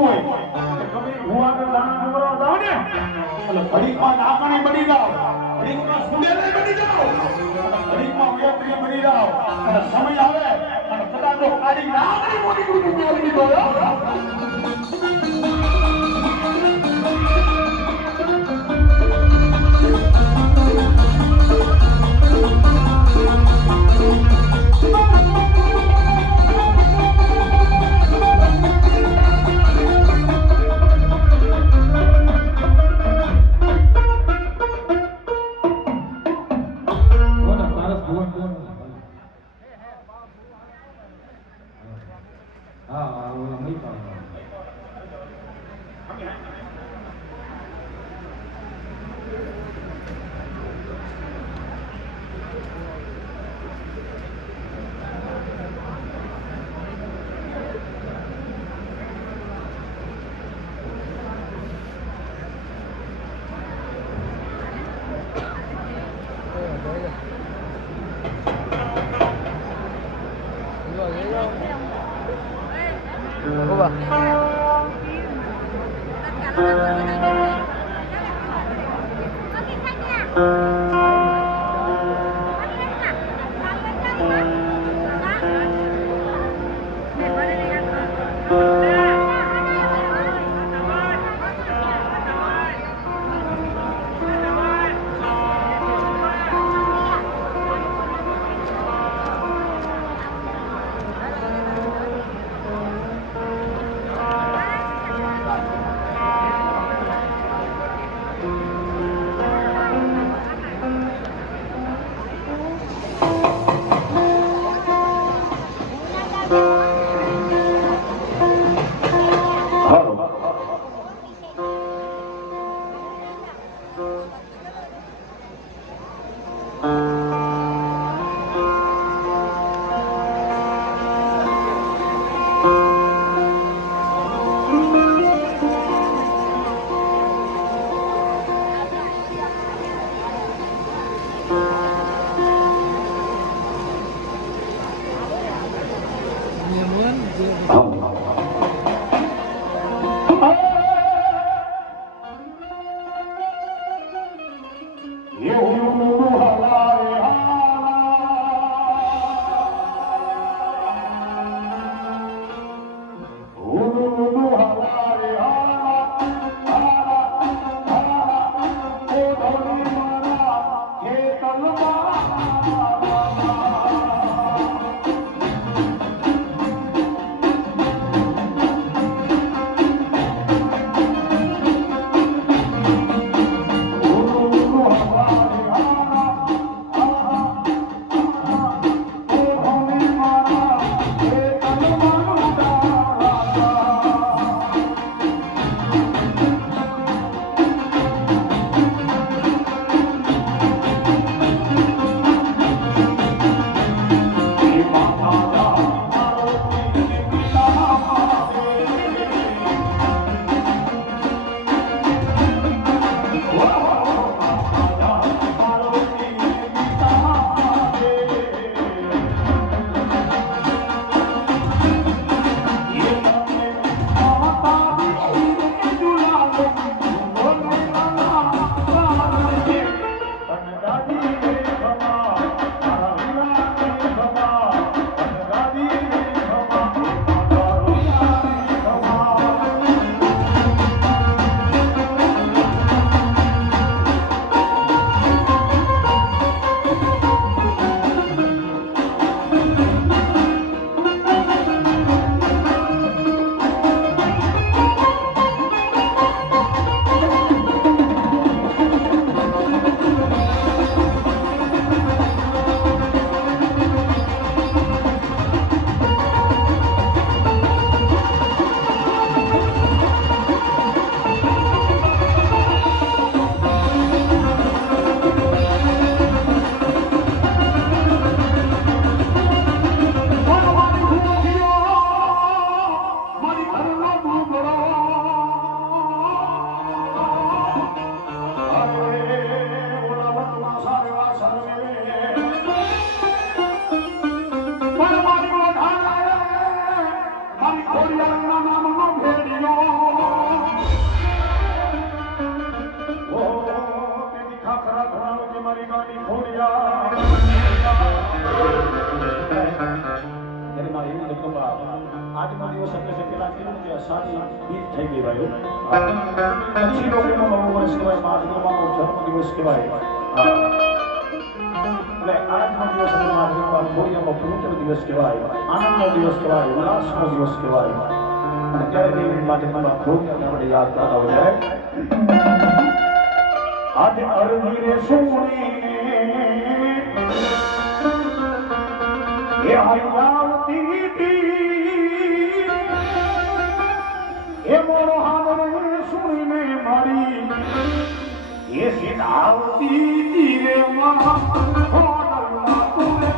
હોય કે કભી હુઆ કે દાણા નવરા દાવ ને એટલે ઘડીકમાં નાકણી બની જાવ, ઘડીકમાં સુડેલે બની જાવ, ઘડીકમાં વેતરી બની જાવ અને સમય આવે અને કદાચ કાઢી નાકણી મોટી મોટી બોલી દીધો જગદંબા આજનો દિવસ એટલે કે પેલા કીધું કે સાચી બીજ થઈ ગઈ ભાઈ પછી લોકોનો નવો વર્ષ કહેવાય મા જગદંબાનો જન્મ દિવસ કહેવાય એટલે આજનો દિવસ એટલે મા જગદંબા ખોડિયાનો પવિત્ર દિવસ કહેવાય આનંદનો દિવસ કહેવાય ઉલ્લાસનો દિવસ કહેવાય અને ત્યારે દેવી મા જગદંબા ખોડિયાને આપણે યાદ કરતા હોય આજે અરજી રે સોની એ આવતી એ મોરો હાવરે સુણીને મારી એ સીધાવતી રે માં હોડલમાં તુરે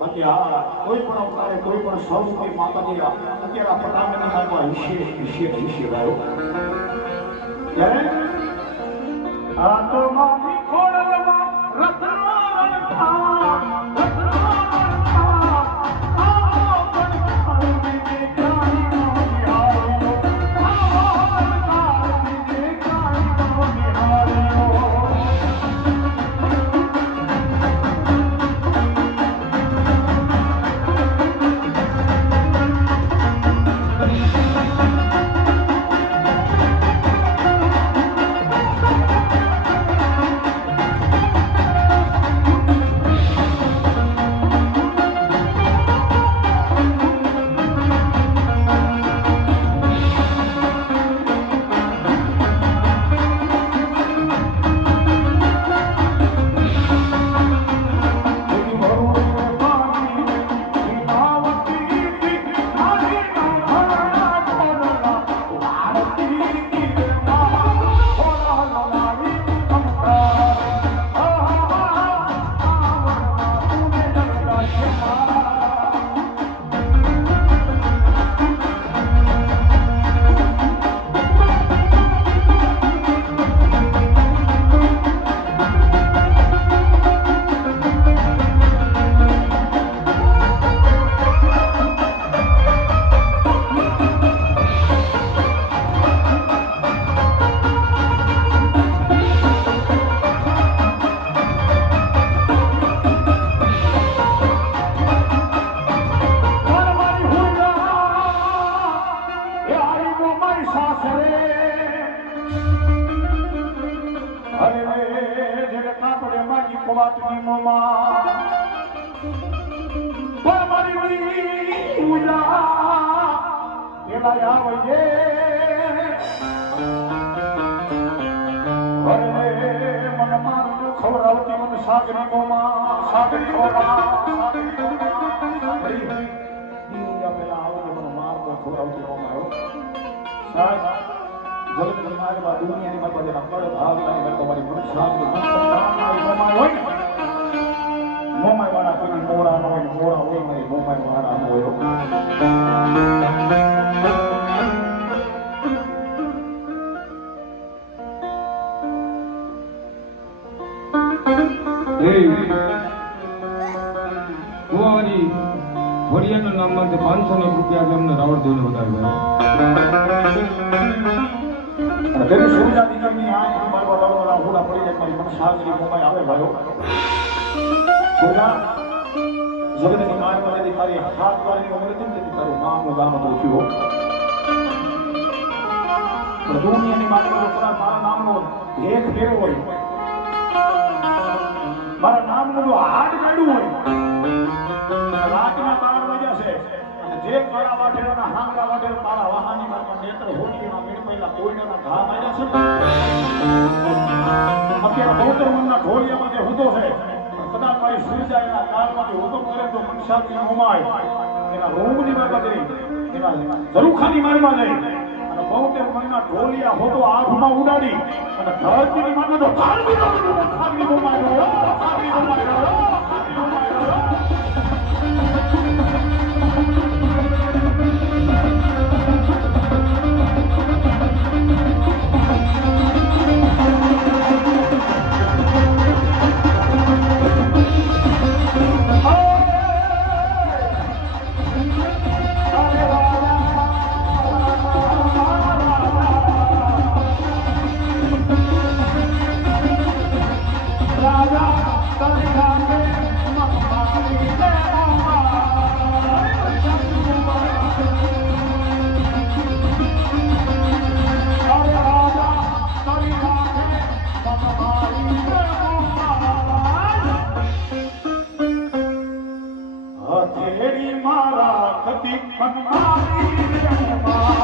બાકી આ કોઈ પણ અવતારે કોઈ પણ સ્વરૂપે માતાજી અત્યારે આપણા નામની વિશે ભાઈઓ ત્યારે આ તો મારી ખોળમાં રત્નો મોમાઈ વાળા કોઈ મોડા ન હોય મોડા હોય મારી મોમાઈ વાળા ન હોય વરિયાના નામમાં 500 રૂપિયા અમને રાવણ દેવને વધારે તેની સુવિધા દીકરની આ મારવા લાવવાના હુડા પડી જાય મારી મને સાગરી મોમાઈ આવે ભાઈઓ સુવિધા જગતની મારવા લેતી તારી હાથ વાળની ઉંમર કેમ તારું નામનું ગામ હતું થયું પણ દુનિયાની મારવા મારા નામનો એક ફેર હોય મારા નામનું જો હાડ કાઢ્યું હોય રાતના 12 વાગ્યા છે જે કળા વાટેના હાંગા વાટે મારા વાહાની મારા નેત્ર હોટીના મીણ પહેલા કોઈના ઘા માર્યા છે અત્યારે બૌદ્ધમના ઢોલિયામાં જે હુતો છે કદાચ મારી સુરજા એના કાળમાંથી હુકમ કરે તો મનસાની મોમાય એના રોગની બાબતની એના ઝરૂખાની મારવા જાય અને બૌદ્ધ મનના ઢોલિયા હોતો આંખમાં ઉડાડી અને ધરતીની માનો તો ખાલી મોમાય ખાલી મોમાય હથેળી મારા કદી મન મારી